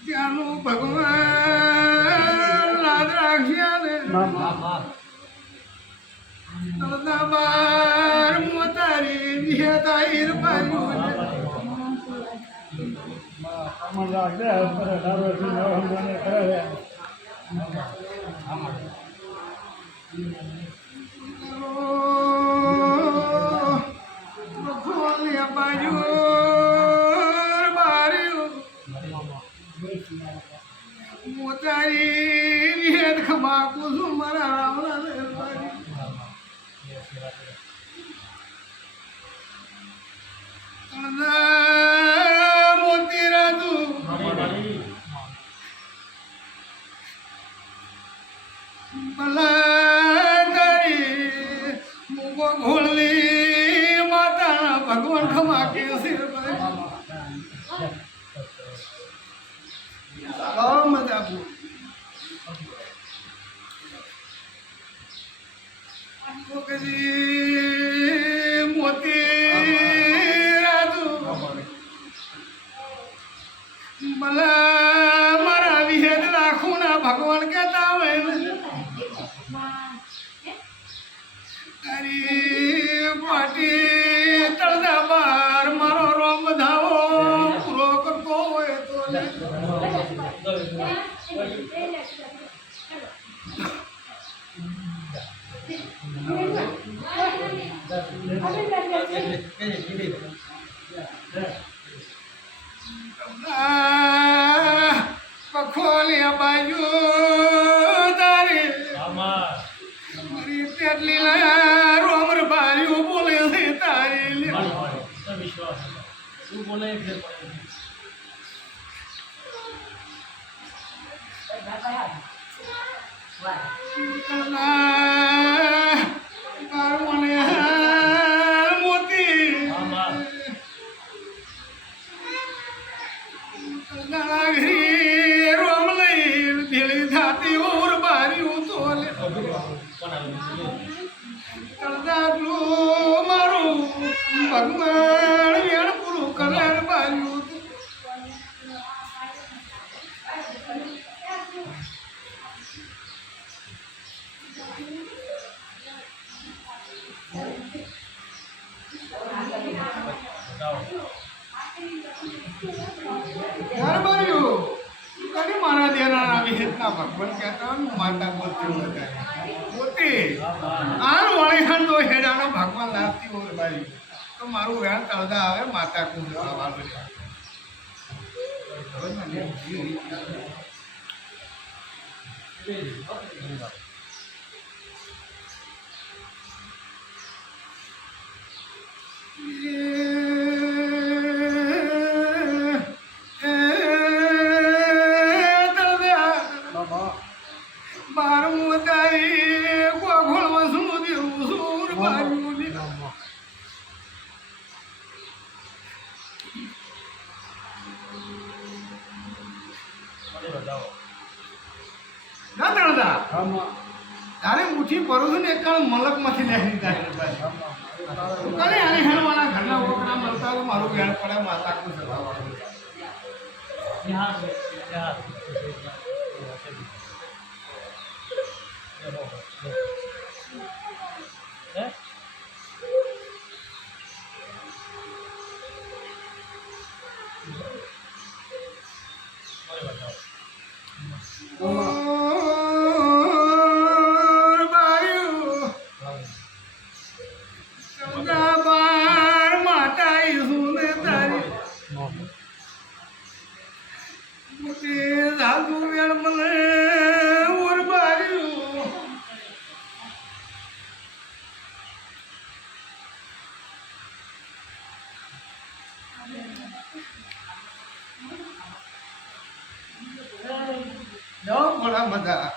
ત્યાંનું ભગવાન લાદ રાખ્યા ને બાર મોતારી નિહતાઈ બાજુ મોતારી નિહેત ખમા કુસુમ મારા રાવણા મોતી રાજુ મુગો ઘોળલી માતા ભગવાન ખમા કે મજા મોતી રાજુ ભલા મારા વિહેદ રાખું ના ભગવાન કહેતા હોય તારી પાટી તળદા બાર મારો રોમ ધાવો પૂરો કરતો હોય તો પખોલિયા બાજુ તારે મારી તેટલી રોમર ભાર્યું બોલે છે તારી મોતી રોમ લઈ ભેળી થાતી ઓર બાર્યું તો મારું ભગવાન વેણ પૂરું કલર બાર્યું મારા દેના વિહેતના ભગવાન કહેતા માતા બોલતી પોતે આ વળીખંડ તો હેડાનો ભગવાન લાગતી હોય ભાઈ તો મારું વેણ તળદા આવે માતા કુંડ તારે મુઠ્ઠી પરું છું ને એક કાળ મલક માંથી લેવાની તારે કલે આને હેણવાના ઘરના ઓકડા મળતા તો મારું વેણ પડે માતા કું સભાવાળું બડા મજા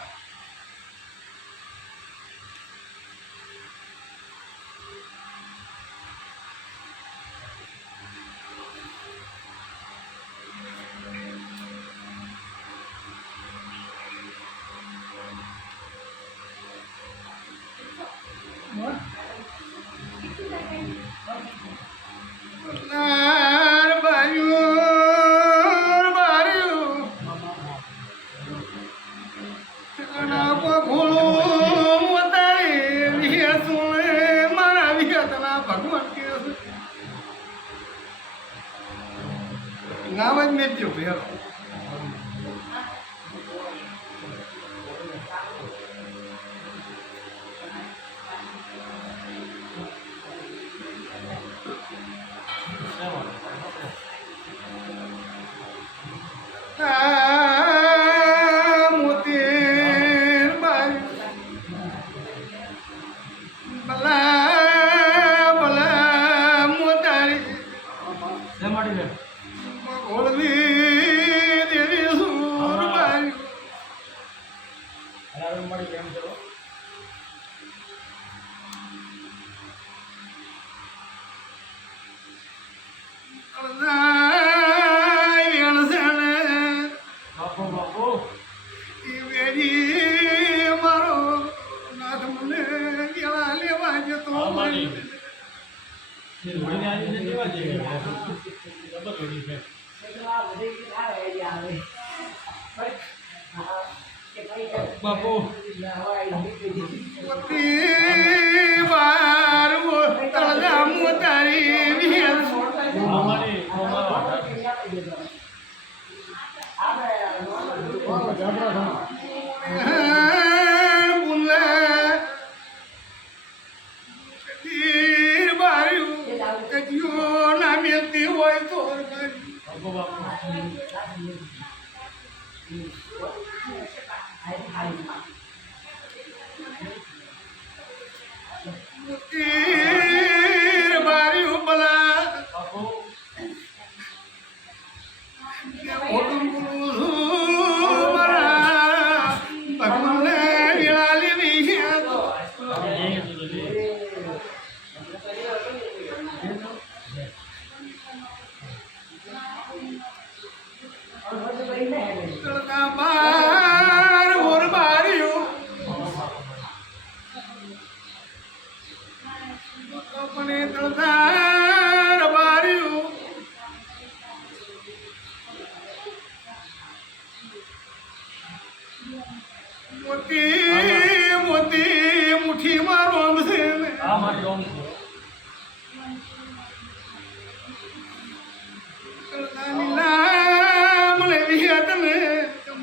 What? નામ જ મેં ભેરો બાપુ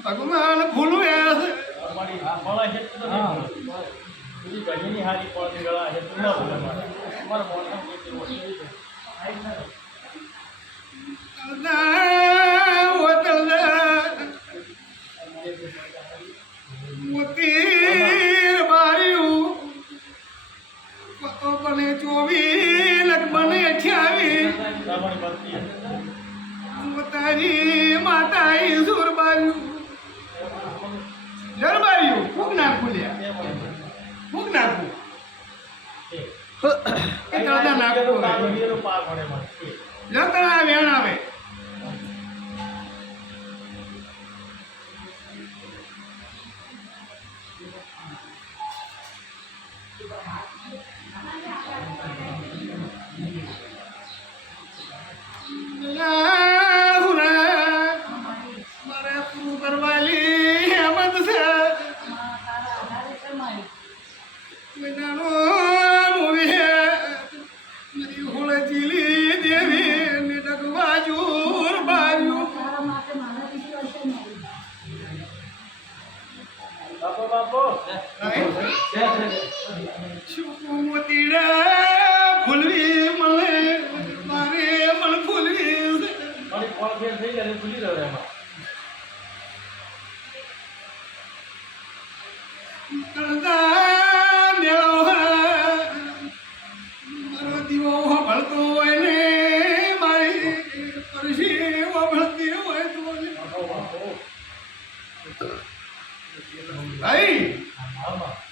ભગવાન ભૂલવ્યા છે તારી માતા સુરબાયું જરબાયું ફૂક નાખું લ્યા ફૂક નાખું એ તળદા નાખું જતરા વેણ આવે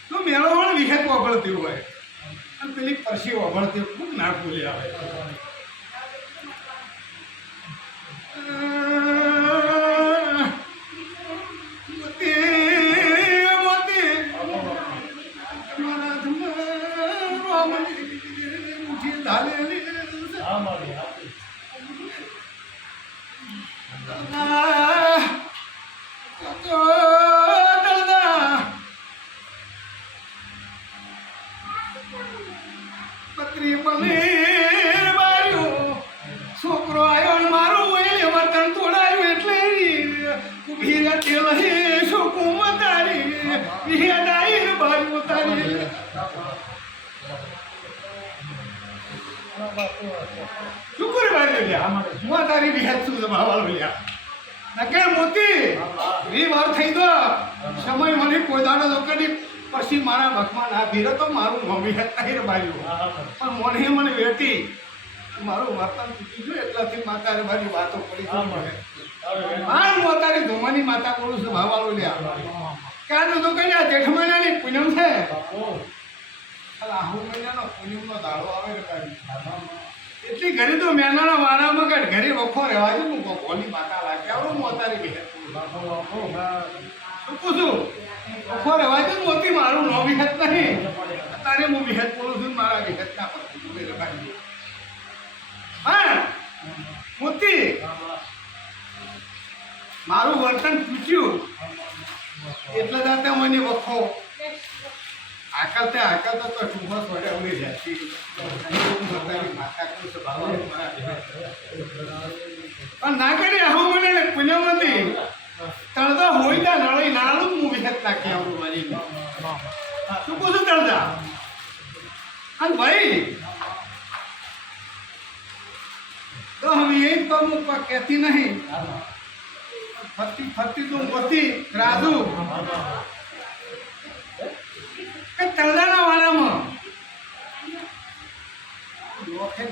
તો મેળો વિખેત વાપરતી હોય અને પેલી પરસી વાપરતી ખૂબ ના ભૂલી આવે છોકરો આવ્યો મારું વર્તન વિહેત આઈ બારી ઉતારી શુક્ર બારી લ્યા હું તારી વિહેત શું ભાવાળો લ્યા નકે મોતી વી વાર થઈ દો સમય મને કોઈ દાડો લોકોની પછી મારા ભગવાન આ ભીરે તો મારું મમ્મી હતા બાજુ પણ મને વેટી મારું વર્તન તૂટી ગયું એટલાથી માતા મારી વાતો પડી હું તારી ધોમાની માતા બોલું છું ભાવાળો લ્યા ક્યાં તો કઈ જેઠ મહિનાની પૂનમ છે આહુ મહિનાનો પૂનમનો દાડો આવે ને એટલી ઘરે તો મેનાના વારામાં કાઢ ઘરે વખો રહેવા છે હું ભોલી માતા લાગે આવું હું તારી બેન પૂછું વખો રહેવા છે મોતી મારું નો વિહત નહીં તારે હું વિહત બોલું છું મારા વિહત ના પડતું હા મોતી મારું વર્તન પૂછ્યું એટલે દાતા મને વખો આકલતા તો ટૂંકમાં થોડે ઉડી જતી પણ ના કરી આવું મને પુણ્યમતી તળદા હોય ના નળી નાળું હું વિહત નાખી આવડું મારી શું કહું છું તળદા અને ભાઈ તો હવે એ તો હું કહેતી નહીં ફરતી ફરતી તું ગોતી રાજુ તળદાના વાળામાં લોખે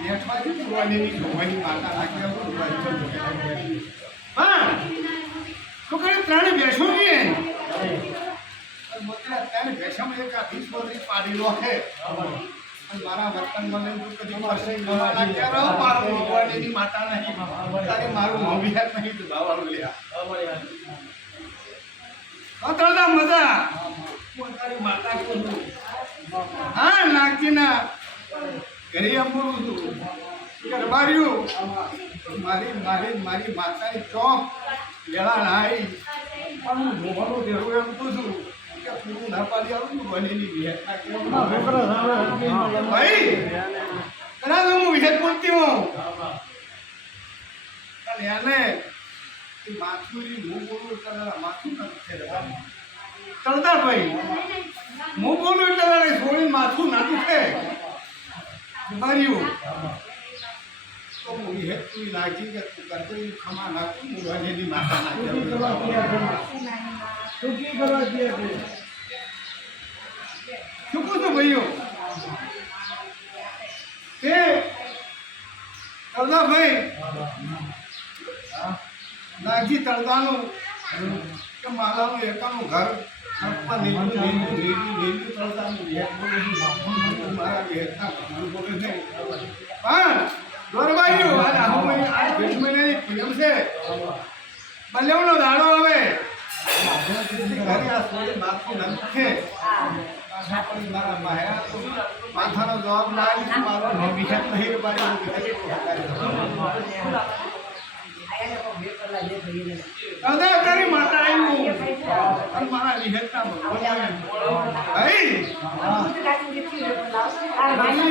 નેઠવાજી પુરવાની ધોવાની માતા નાખી હા તો કરે ત્રણ બેસો ને ત્રણ બેસામાં એક આ 20 વર્ષ પાડી લોખે મારા વર્તન મને કદી પરસે ગવા લાગ્યા રહો મારું ભગવાનની માતા નહીં તારે મારું મોવિયાત નહીં તું ભાવાળું લ્યા તળદા મજા તારી માતા કહું હા નાગજીના ઘરે એમ બોલું છું ગરબાર્યું મારી માતાની ચોક વેળા નાઈ પણ હું મોહનું દેવું એમ કહું છું કે પૂરું ના પાડી આવું બનેલી વિહેત ભાઈ કદાચ હું વિહેત બોલતી હોઉં અને એને માથું હું બોલું એટલે માથું નથી તળદા ભાઈ હું બોલું એટલે તારે છોડી માથું ના દુખે માર્યું તો હું હેતું નાખી કે તું કરતો ખમા નાખું હું બનેલી માતા નાખી શું કહું છું ભાઈઓ તે તળદા ભાઈ નાખી તળદાનું કે માલાનું એકાનું ઘર બલ્લેવનો દાડો આવે માથાનો જવાબ લાવી મારો વિહેત નહીં તારી માતા આવ્યું મારા વિહેતના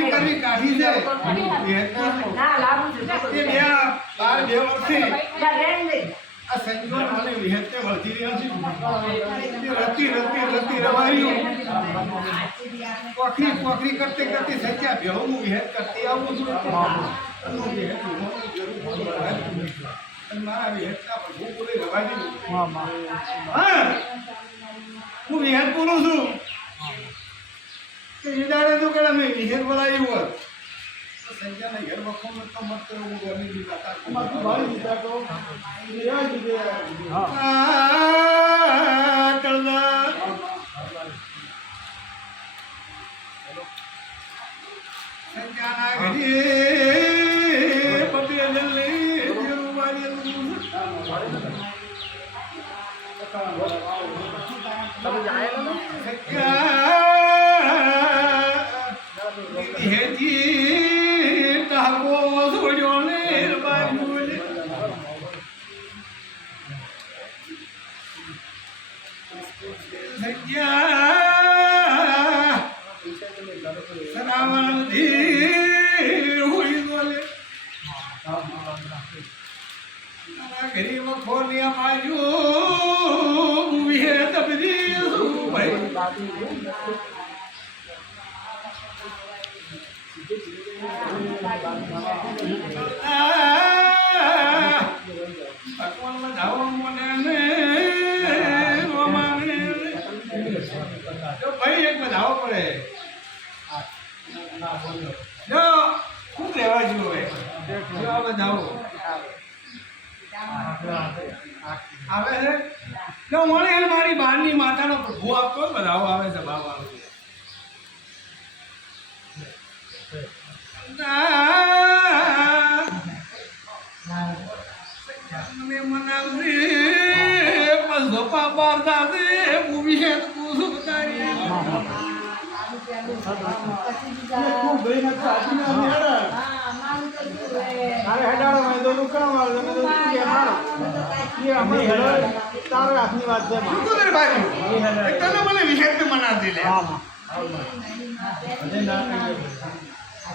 કરવી કાઢી છે બે વર્ષથી આ સંજોગ મને વિહેતે વળતી રહ્યા છે રતી રવાયું પોખરી કરતી સચ્યા ભેળો હું વિહેત કરતી આવું છું મારા વિહેતના પર હું બોલી રવાજી હા હું વિહેત બોલું છું ઈદારે તો કડા મેં વિહેત બોલાવ્યું હોત સંજ્ઞાને ઘર વખો તો મત હું ગરમી દીધા સંજ્ઞાના ઘરે પપીએ જલ્દી તમે જાય હેજી ટાકો છોડ્યો ને બાજુ સનાવન ધી હુઈ બોલે ઘરે વખો ને બાજુ વિહે તબદી ભાઈ ભગવાનમાં જાઓ મને ને રોમાને જો ભાઈ એક બધાવો પડે જો શું લેવા જેવું હોય જો આ બધાવો આવે છે જો મને મારી બહારની માતાનો પ્રભુ આપતો બધાવો આવે છે ભાવ આવે મને મનાવશે બસ ધોપા બાર દાદે મૂવી હે પૂછું તારી ખૂબ ગઈ નથી સાચી ના મેળા અરે હેડાળો મેં તો નુકસાન વાળો તમે તો કે મારો એ અમે તારો હાથની વાત છે શું કરે ભાઈ તને મને વિહેત મનાવી દે હા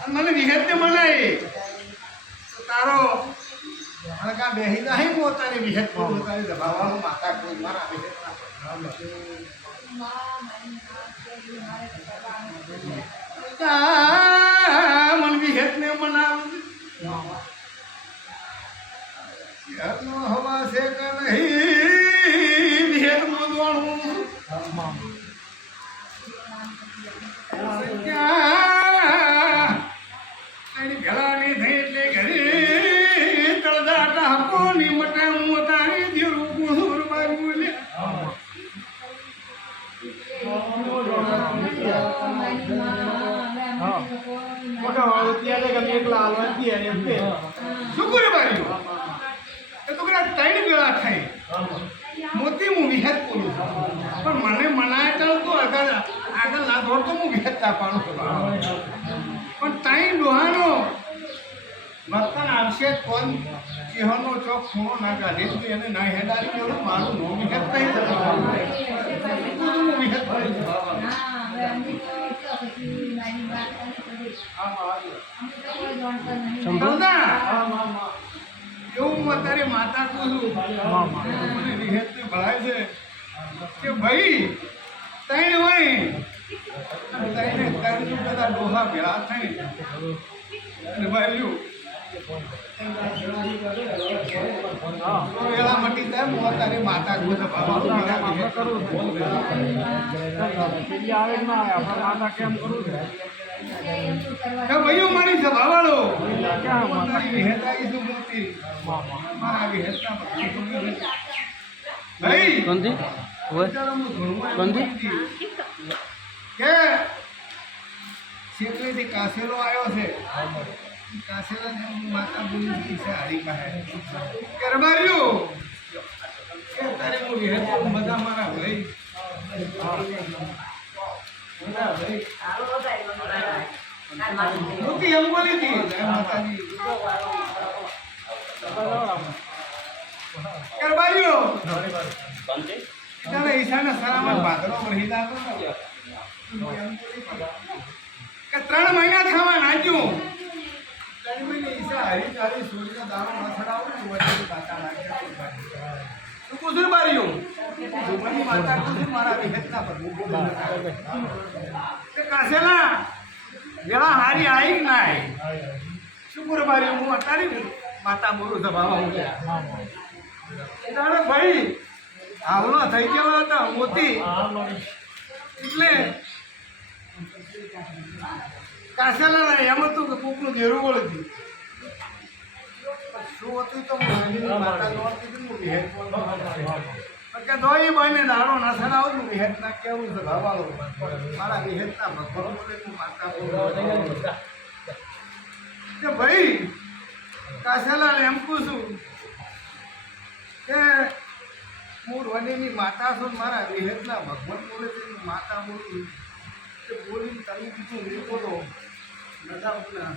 મને વિહેત મનાઈ તારો મને કા બેહી નહીં પોતાની વિહેત પોતાની દબાવવાનું માતા કોઈ મારા વિહેત મન વિહેત ને મનાવું નો હવા છે કે નહીં વિહેત મોદવાનું ઘરાની થઈ એટલે ઘરે તળદા ટાકો ની મટા હું તારી દેવું ગુણુર બાજુ લે મોટા વાળો ત્યારે ગમે એકલા હાલવાથી અને એમ કે શું કરે બાજુ એ તો કદાચ 3 વેળા થાય મોતી હું વિહેત બોલું પણ મને મનાય ચાલતો આગળ ના દોડતો હું વિહેત તાપાનું પણ તાઈ ડોહાનો વર્તન આવશે કોણ ચેહનો ચોક ખૂણો ના કાઢે તો એને ના હેડારી કેવું મારું નો વિહેત નહીં વિહેત એવું હું અત્યારે માતા કહું છું મને વિહેત ભળાય છે કે ભાઈ તૈણ હોય ત્રણ બધા ડોહા ભેળા થઈ અને ભાઈ વેળા મટી થાય હું અત્યારે માતા કહું છું ભાઈઓ મારી સભા વાળો ભાઈ કે શેતરેથી કાસેલો આવ્યો છે કાસેલા માતા બોલી છે હરી પાસે કે રબાર્યો કે તારે હું વિહેત બધા મારા ભાઈ મોટી એમ બોલી હતી માતાજી કરબાર્યો તારે ઈશાના સરામાં ભાદરો વળી દાતો કે 3 મહિના થવા નાખ્યું 3 મહિને ઈશા હરી તારી સૂર્ય દારો ન છડાવું ને વચ્ચે કાતા નાખ્યા તું કુસુર બાર્યો જોગની માતા કુસુર મારા વિહેતના પર તે કાસેલા વેળા હારી આવી ના શુક્ર બારી હું અતારી માતા બોલું સભાવા હું તારે ભાઈ આવલો થઈ ગયો હતો મોતી એટલે કાસેલા એમ હતું કે કોકનું ઘેરું બોલતી શું હતું તો માતા કે દોઈ બને દાડો ના સડાવું વિહેત ના કેવું છે ભાવાલો મારા વિહેત ના ભગવાન બોલે તું માતા કે ભાઈ કાસેલા એમ પૂછું કે હું વડીની માતા છું મારા વિહેત ના ભગવાન બોલે છે માતા બોલું કે બોલીને તમે બીજું નહીં બોલો નતા બોલા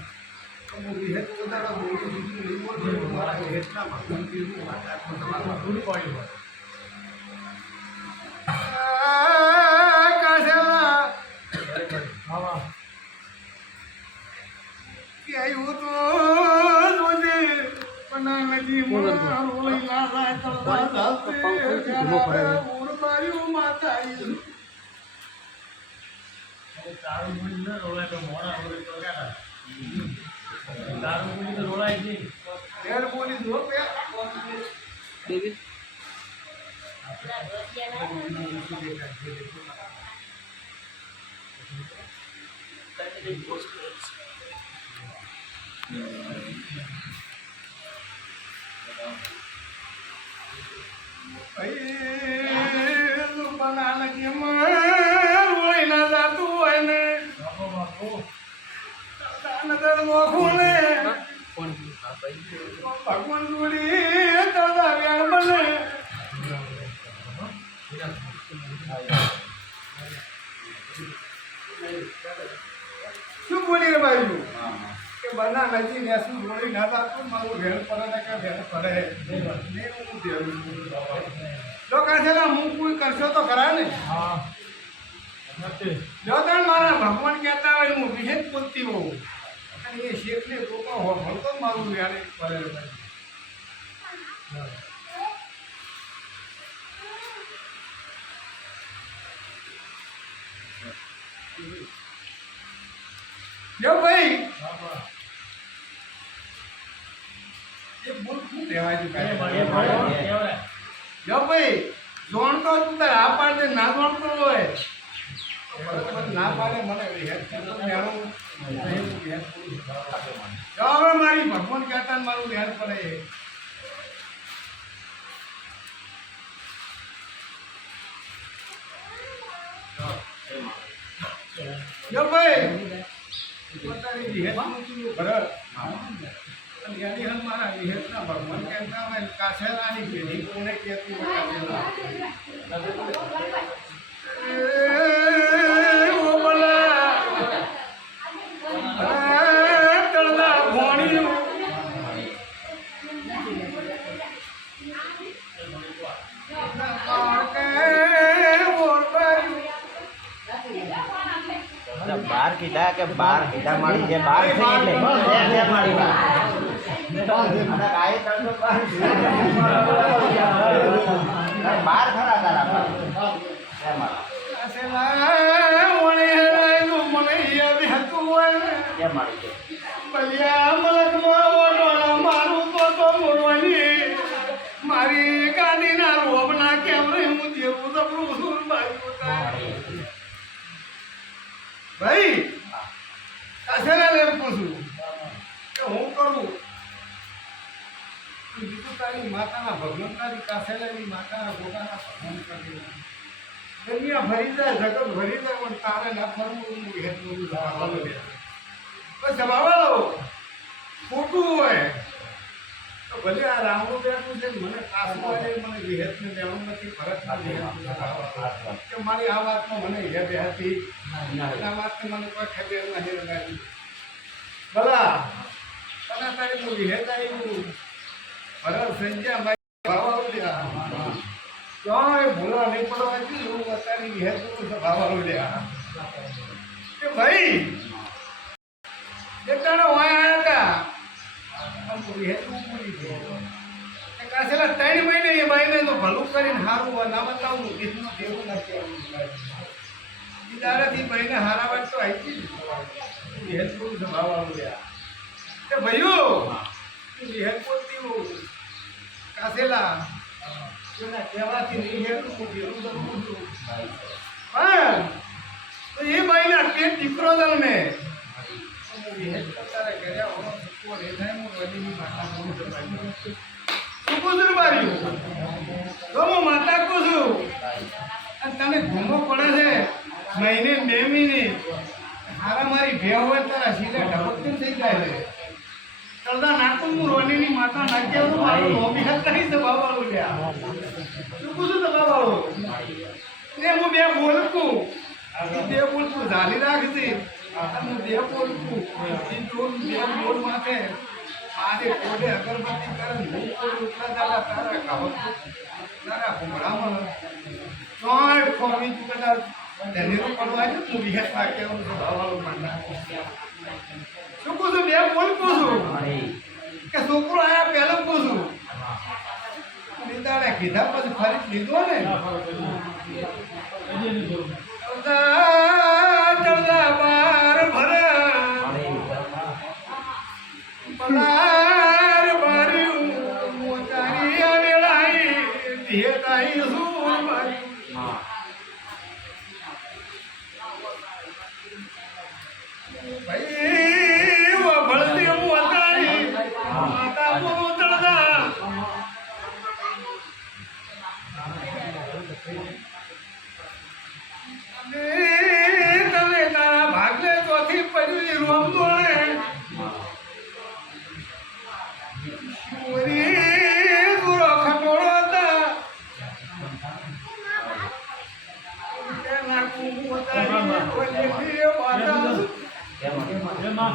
હું વિહેત પોતાના બોલું બીજું નહીં બોલું મારા વિહેત ના ભગવાન કીધું માતા તમારું ભૂલ પડ્યું દારૂ મૂડી ન રોલાય તો મોડા રોલે તો ક્યાં દારૂ મૂડી તો રોલાય જ નહીં. ઘેર બોલી દો બે બેબી બના લગી હોય ના જાતું હોય ને નજર નોખું ને કોણ હા ભાઈ ભગવાન જોડી દાદા વ્યાણ બને શું બોલી રે ભાઈ કે બના નજી ને શું જોડી ના જાતું મારું ભેળ પડે ને કે ભેળ પડે ને હું દેવું લોકો છે હું કોઈ કરશો તો ખરા ને હા નથી જો તને મારા ભગવાન કહેતા હોય હું વિશેષ બોલતી હોઉં અને એ શેખને લોકો ભણતો મારું વ્યાણે પડે ભાઈ જો ભાઈ એ બોલ શું લેવાય છે કહેવાય જો ભાઈ જોણતો તું તારે આ પાડે ના જોણતો હોય તો ના પાડે મને હવે મારી ભગવાન કહેતા ને મારું ધ્યાન પડે જો ભાઈ પોતાની વિહેતનું ભરત અને એની હમ મારા વિહેતના ભગવાન કહેતા હોય કાછેલાની પેઢી કોને કહેતી હોય કાછેલા ઓ બોલા તળના ભોણીનું બાર કીધા કે બાર કીધા મારી જે બાર છે એટલે બે મારી બાર અને કાઈ તળનો બાર ખરા તારા બાર બે મારા બે મારી છે મારી ગાડીના રોબના કેમરે હું જેવું તપડું છું ભાઈ કાશેલા લેમ પૂછું કે હું કરું બીજું તારી માતાના ભગવાન તારી કાશેલાની માતાના ગોગાના ભગવાન કરી દુનિયા ભરી જાય જગત ભરી જાય પણ તારે ના ફરવું હું હેતનું જવાબ દે બસ જવાબ ખોટું હોય તો ભલે આ રામનું બેઠું છે મને કાસમાં આવે મને વિહેતને લેવું નથી ભરત કે મારી આ વાતમાં મને હેત હતી આ વાતને મને કોઈ ખબર નહીં ભલા તને તારી હું વિહેત આવ્યું ભરત સંજ્યા ભાવ ક્યાં ભૂલા નહીં પડવાથી હું અત્યારની વિહેતનું ભાવ આવ્યા કે ભાઈ એક દાડો હોય આવ્યા હતા કાશેલા 3 મહિને એ બાઈને તો ભલું કરીને હારું ના બતાવું ગીતમાં દેવું નથી એ દાડાથી બાઈને હારાવાટ તો આવી જ હેત બોલું સ્વભાવ આવ્યા કે ભાઈઓ હેત બોલતી હું કાશેલા એના કહેવાથી નહીં હેતું હું દેવું તો બોલું છું હા તો એ બાઈના પેટ દીકરો દલ મેં માતા કહું છું અને તને ઘૂમો પડે છે મહિને 2 મહિને હારા મારી ભેવ હોય તારા સીધા ઢબકતી થઈ જાય છે તળદા નાખું હું રોનીની માતા નાખ્યા હું મારું હોમી હતા નહીં દબાવાળું લ્યા શું કહું છું દબાવાળું એ હું 2 બોલકું 2 બોલકું ઝાલી રાખજે હું 2 બોલકું એ જોન 2 બોલ માથે આને કોડે અગરબત્તી કરે હું કોઈ ઉતરા દાડા તારા ખાવત તારા ભૂમરામાં તોય ખોમી તું કદાચ ધનેરું પડવા છે તું વિહેત નાખે હું દબાવાળું માંડા શું કહું છું 2 બોલ કહું છું કે છોકરો આયા પહેલો કહું છું લીધા કીધા પછી ફરી લીધો ને ચડતા એમાં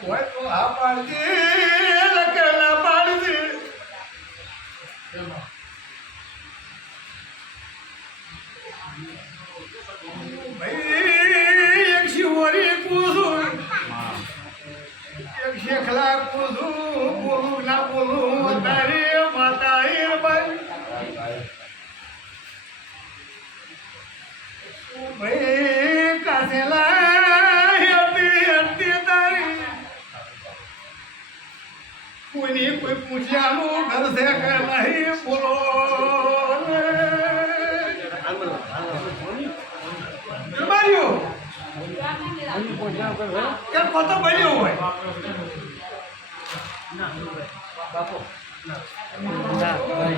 હોય તો હા પાડજે લકેલા પાડજે એમાં ભાઈ એક શિવરી કૂદું એક શેખલા કૂદું બોલું ના બોલું તારી માતા હીરબાઈ ભાઈ કાસેલા હતી તારી કોઈની કોઈ પૂછ્યાનું ઘર છે કે નહીં બોલો માર્યો કે કોતો બન્યો હોય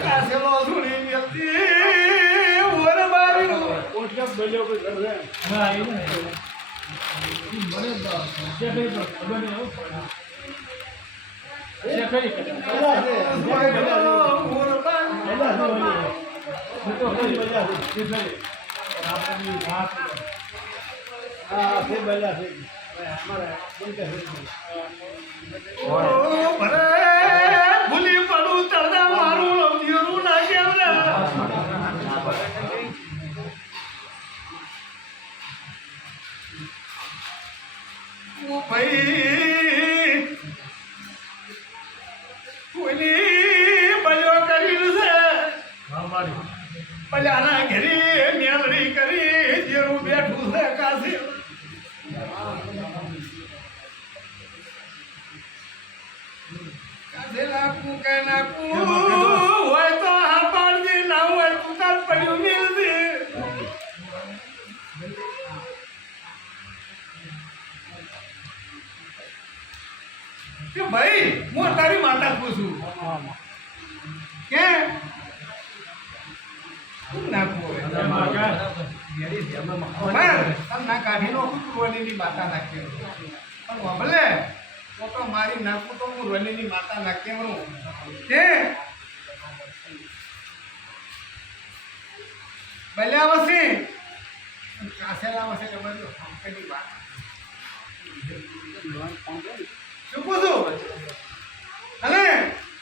કાસેલો સુણી ગયેલી ઓર માર્યો હા એ ને મને જે કઈ ખબર નહીં હો જે કઈ ભૂલી પડું તરતા મારું જીરું નાખ્યા ભાઈ કોઈની બજો કરી છે પલ્યાના ઘેરી મેલડી કરી જેવું બેઠું છે કાશી કાશે નાખું કે નાખું હોય તો હા પાડજે ના હોય તું તાર પડ્યું મિલજે કે ભાઈ હું તારી માતા પૂછું કે નાખવું હોય ના કાઢી નો રોલીની માતા નાખી પણ ભલે તો મારી નાખું તો હું રોલીની માતા નાખી કે ભલ્યા વસી કાસેલા વસે ખબર શું પૂછું અને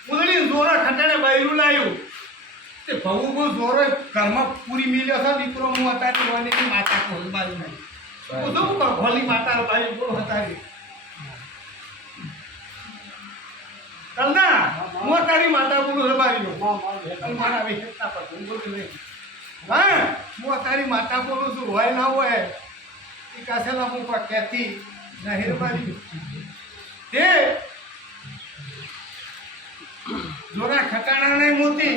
ઉદડી જોરા ખટાડે બૈરું લાવ્યું તે ભવું બહુ જોરો ઘરમાં પૂરી મિલ્યો છે દીકરો હું હતા રોવાની માતા કોલ બાજુ નહીં પૂછું ભોલી માતા બાજુ બોલ હતા કલના હું તારી માતા બોલું રબારીઓ મારા વિશેષતા પર હું બોલું નહીં હા હું તારી માતા બોલું છું હોય ના હોય એ કાસેલા હું કોઈ કહેતી નહીં રબારી તે જોરા ખટાણા નહીં મોતી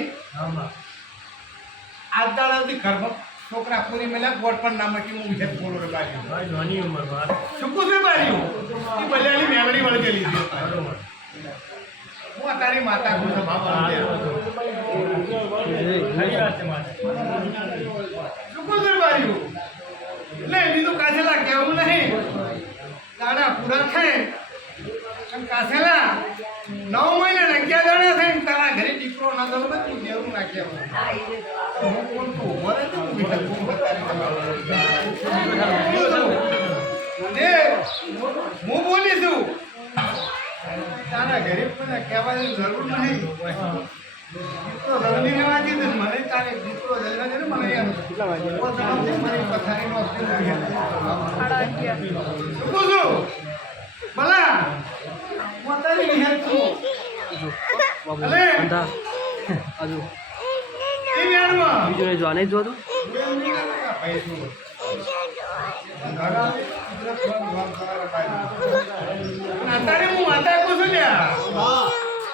આજ દાડાથી ઘરમાં છોકરા પૂરી મેલા ગોળ પણ ના મટી હું વિશે બોલો રબારી નાની ઉંમરમાં ચૂકું છે બારીઓ એ બલ્યાની મેમરી વળગેલી છે હું તારી માતા કહું છું બાબા ચૂકું છે બારીઓ એટલે બીજું કાસેલા કહેવું નહીં દાડા પૂરા થાય અને કાસેલા 9 મહિના ને 11 દાડા થાય ને તારા ઘરે દીકરો ના દો બધું જેવું નાખ્યા હું કોણ તું ઉભો રહે તો હું બોલી છું તારા ઘરે પણ કહેવાની જરૂર નહીં દીકરો જલ્દી ને વાંચી દે મને તારે દીકરો જલ્દી ને મને એમ મારી પથારીનો શું છું ભલા હું તારી વિહેર છું અલે હજુ એ યારમાં બીજું જો નહીં જોતું અત્યારે હું માતા કહું છું લ્યા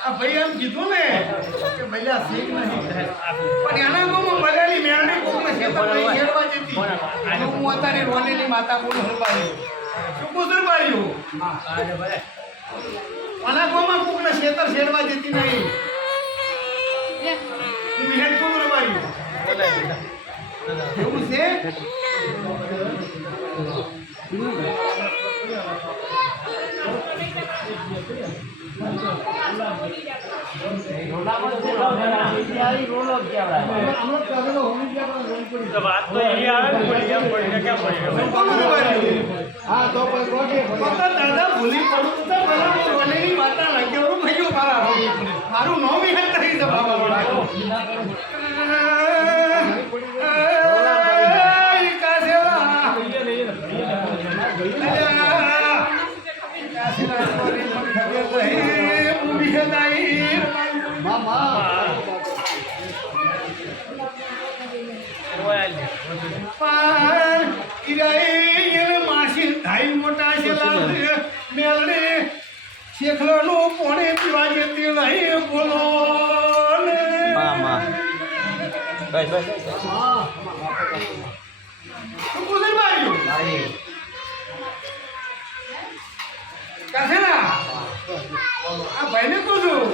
આ ભાઈ એમ કીધું ને કે ભૈયા શીખ નહીં પણ એના ગામમાં બધાની મેળની કોકને ખેતર નહીં ખેડવા જતી અને હું અત્યારે રોલીની માતા બોલું હરબાઈ શું કહું હરબાઈઓ આના ગામમાં કોકને ખેતર ખેડવા જતી નહીં હું વિહેડ કહું હરબાઈઓ એવું છે વાત તો એવી આવે ને પડી ગયા પડી ગયા ક્યાં પડી ગયા હા તો પણ રોટી તો દાદા ભૂલી પડું તો પેલા હું રોલીની માતા લાગ્યો ભાઈઓ મારા મારું નામ એ થઈ છે બાબા શેખલાનું પોણે પીવા જતી નહીં બોલો બસ બસ શું બોલે ભાઈ કાસેલા આ ભાઈને કહું છું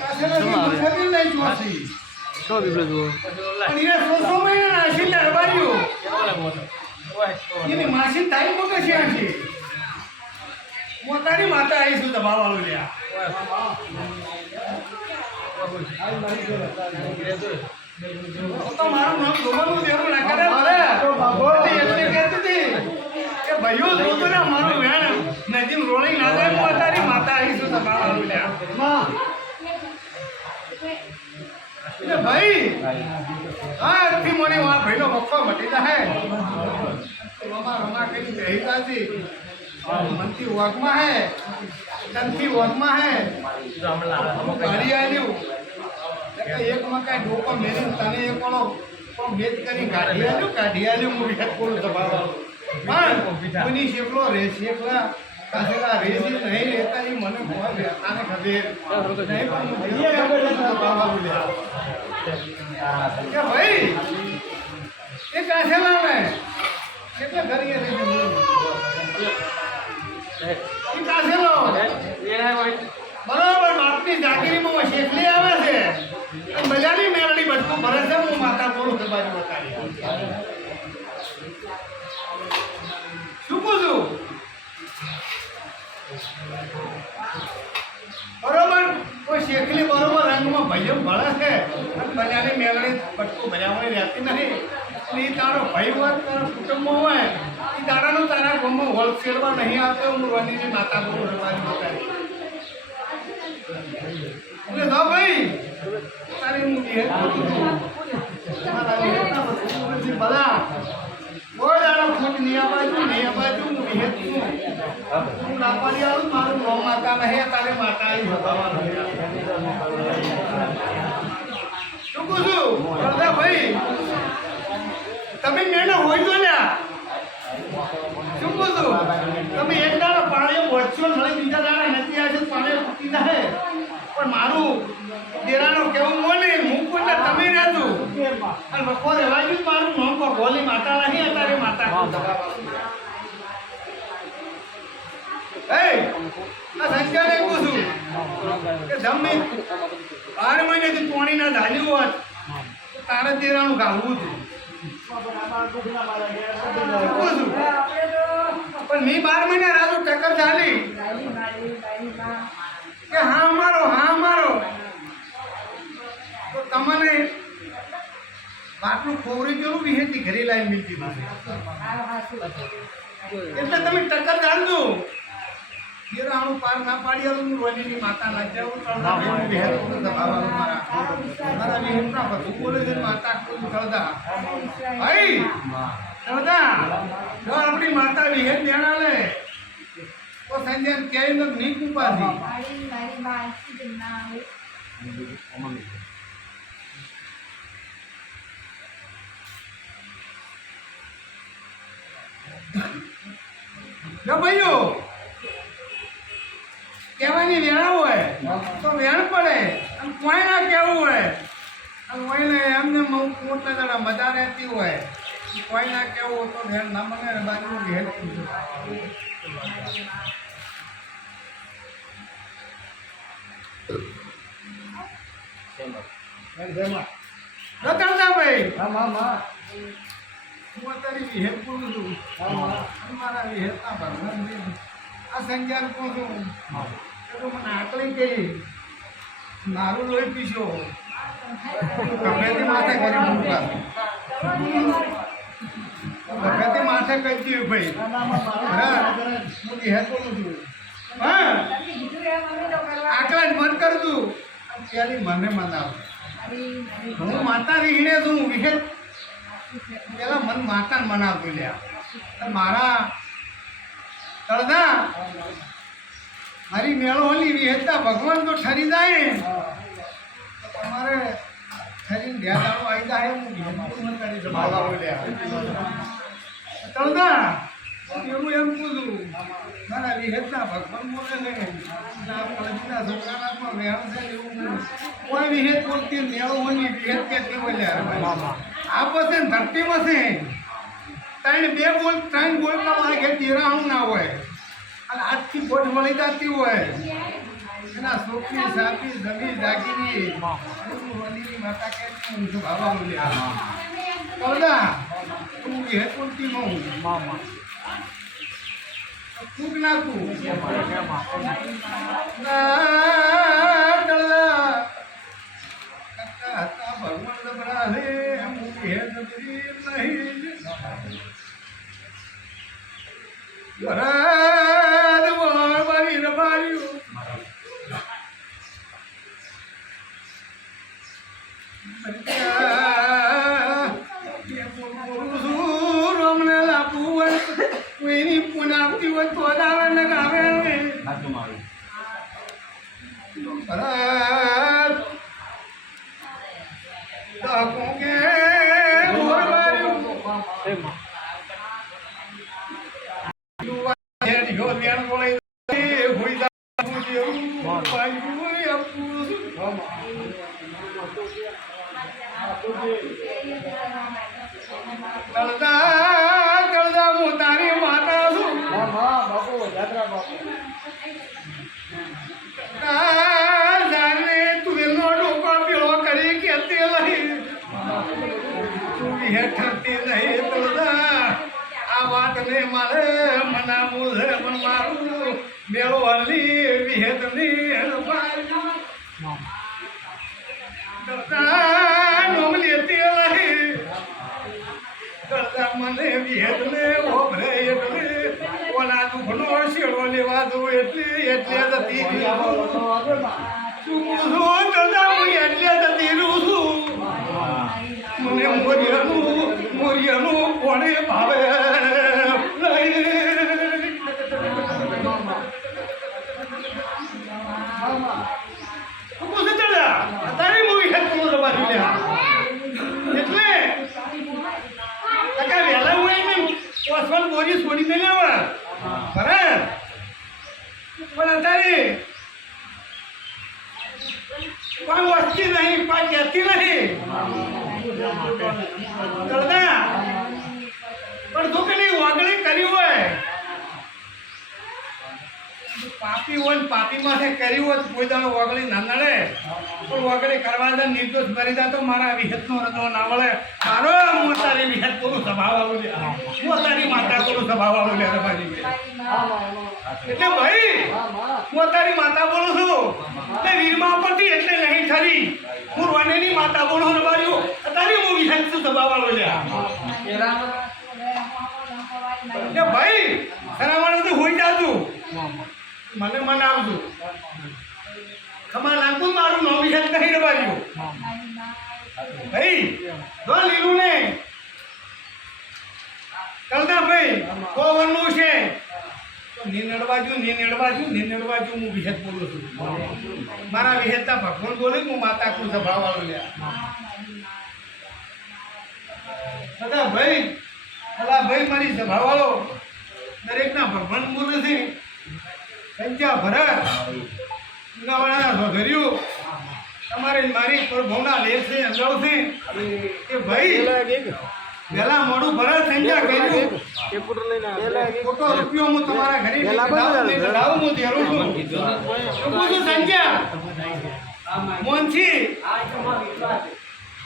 કાસેલા ખબર નહીં જોતી શું બીબડે જુઓ પણ એ સોસો મહિના નાસી લડવાર્યું એની માસી થાય મોકે છે આશી મોતાની માતા આવીશું દબાવવાનું લ્યા તો મારું નામ ધોવાનું દેવું ના કરે એટલે કહેતી હતી કે ભાઈઓ જોતો ને મારું વેણ નજીમ રોળી ના જાય મોતાની માતા આવીશું દબાવવાનું લ્યા એટલે ભાઈ હા એથી મને વા ભાઈનો વખો મટી જાય રમા રમા કઈ બેહી જાતી મનથી વગમાં હે તનથી વગમાં હે ગાડી આલ્યું એક મકાઈ ડોકો મેરી તને એક ઓલો મેચ કરી ગાડી આલ્યું હું વિહત કોલ દબાવવા પણ કોની શેકલો રે શેકલા કાસેલા રેસી નહીં રહેતા એ મને ખબર આને ખબર નહીં પણ દબાવવા બોલ્યા કે ભાઈ એ કાસેલા ને કેટલે કરીએ છે બરાબર બાપની જાગીરીમાં શેખલી આવે છે બજારની મેળડી બટકું ભરે છે હું માતા બોલું છું બાજુ બતાવી શું કહું છું બરોબર કોઈ શેખલી બરોબર રંગમાં ભાઈઓ ભળે છે અને બજારની મેળડી બટકું ભર્યામાં રહેતી નહીં એ તારો ભાઈ હોય તારો કુટુંબ હોય એ તારાનો તારા ગામમાં હોલસેલમાં નહીં આવતો હું વનીની માતા બોલું રમાજી બતાવી એટલે તો ભાઈ તારી હું બધા કોઈ દાડો ખોટ નહીં આ બાજુ હું વિહેત છું હું નાપાડી આવું મારું નો માતા નહીં તારે માતા આવી ભગવાન શું કહું છું ભાઈ તમે મેળા હોય તો લ્યા શું કહું છું તમે એક દાડો પાણી વધશો નળી બીજા દાડા નથી આવશે પાણી ફૂટી જાય પણ મારું ડેરાનો કેવું બોલે હું કોઈ તમે રહેતું અને બપોરે વાગ્યું મારું નામ પર બોલી માતા નહીં અત્યારે માતા આ સંખ્યાને કહું છું કે જમે 12 મહિનેથી પાણી ના ધાલ્યું હોત તારે ડેરાનું ગાળવું હતું પણ મેં 12 મહિના રાજુ ટક્કર ચાલી કે હા મારો તો તમને બાટલું ખોવરી જેવું વિહેતી ઘરે લાઈન મિલતી એટલે તમે ટક્કર ચાલજો આનું પાર ના પાડી આવું રોજીની માતા લાગ્યા મારા વિહેતના બધું બોલે છે માતા કોઈ થળદા ભાઈ થળદા જો આપણી માતા વિહેત દેણા લે તો સંજય ક્યાંય નહીં કૂપાથી જો ભાઈઓ કહેવાની વેણા હોય તો વેણ પડે અને કોઈ ના કહેવું હોય અને કોઈને એમને મોટા દાડા મજા રહેતી હોય કોઈ ના કહેવું તો વેણ ના બને બાજુ વેણ કરતા ભાઈ હું અત્યારે વિહેત બોલું છું મારા વિહેતના ભગવાન આ સંજ્ઞાન કહું છું તો મને આકલી કહી મારું લોહી પીશો ગમેથી માથે કરી મૂકવા વખતે માથે કહી દઉં ભાઈ હું વિહેત બોલું છું હા આટલા જ મત કર તું પેલી મને મનાવ હું માતા રીહીને છું વિહેત પેલા મન માતા મનાવતો લ્યા મારા તળદા મારી મેળો હોલી વિહેતા ભગવાન તો ઠરી જાય તમારે ઠરીને ધ્યાન આવી જાય હું વિહેત કરી જમાવા લ્યા તળદા એવું એમ પૂછું મારા વિહેતના ભગવાન બોલે ને કલજીના છોકરાના પણ મેળ છે એવું કોઈ વિહેત બોલતી મેળો હોલી વિહેત કેટલી બોલ્યા આ પછી ધરતીમાં છે ત્રણ બોલ તમારે ઘેર તિરાણું ના હોય અને આજથી બોટ મળી જતી હોય એના છોકરી સાપી જમી જાગીની વલીની માતા કેમ ભાવા બોલ્યા તળદા તું વિહેત બોલતી ન ખૂબ નાખું ભગવાન લબડા રે ભેદ નહીં ભરત મારી રબાર્યું રોમને લાપવું હોય કોઈની પૂન આપતી હોય તો જ આવે ને ગાવે ભરત કે તળદા હું તારી માતા છું જાને તું એનો ડોકો પીળો કરી કેતી લઈ તું હેઠતી નહીં તળદા આ વાતને મારે મનાવું છે પણ મારું મેળો હલી વિહેતની નોમલી હતી લઈ તળદા મને વિહેતને ઓભરે એટલે ઓલા દુખનો શેડો લેવા દઉં એટલે જતી છું તળદા હું એટલે જતી રહું છું મને મોરિયાનું કોણે ભાવે બોરી છોડીને લેવા બરાબર પણ અત્યારે કોઈ વસ્તી નહીં કોઈ કહેતી નહીં તળદા પણ તું પેલી વાગણી કરી હોય પાપી હોય ને પાપી માથે કરી હોય કોઈ દાડો વાગણી ના નડે પણ વાગણી કરવા દે નિર્દોષ કરી દે તો મારા વિહેતનો રદો ના વળે મારો હું તારી વિહેત પૂરું સ્વભાવ આવું હું તારી માતા પૂરું સ્વભાવ આવું લે એટલે ભાઈ હું તારી માતા બોલું છું એટલે વીરમા પરથી એટલે નહીં ઠરી હું રોનેની માતા બોલું ને બાર્યું તારી હું વિહેત શું સ્વભાવ આવું લે એટલે ભાઈ સરાવાળું તો હોઈ જાતું મને મનાવજો ખમા લાગુ મારું નો વિહેત નહીં રવાયું ભાઈ જો લીલું ને તળદા ભાઈ કોવરનું છે તો નીનડબાજુ હું વિહેત બોલું છું મારા વિહેતતા ભગવાન બોલે હું માતા કુલ સ્વભાવ વાળો લ્યા ભાઈ મારી સ્વભાવ વાળો દરેકના ભગવાન બોલે છે સંખ્યા ભરત ગાવાળાના ઘર્યું તમારે મારી પ્રભુના લેખ છે અંદરો છે કે ભાઈ વેલા મોડું ભરત સંખ્યા કર્યું ખોટો રૂપિયો હું તમારા ઘરે લાવું હું ધેરું છું સંખ્યા મોનથી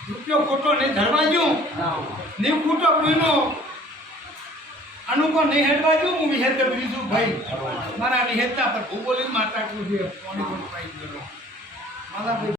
રૂપિયો ખોટો નહીં ધરવાજો નહીં ખોટો કોઈનો અનુકો નહીં હેડવાજો હું વિહેત કરી છું ભાઈ મારા વિહેતતા પર હું બોલી માતા કું છે કોણી કોણ પાઈ ગયો મારા ભાઈ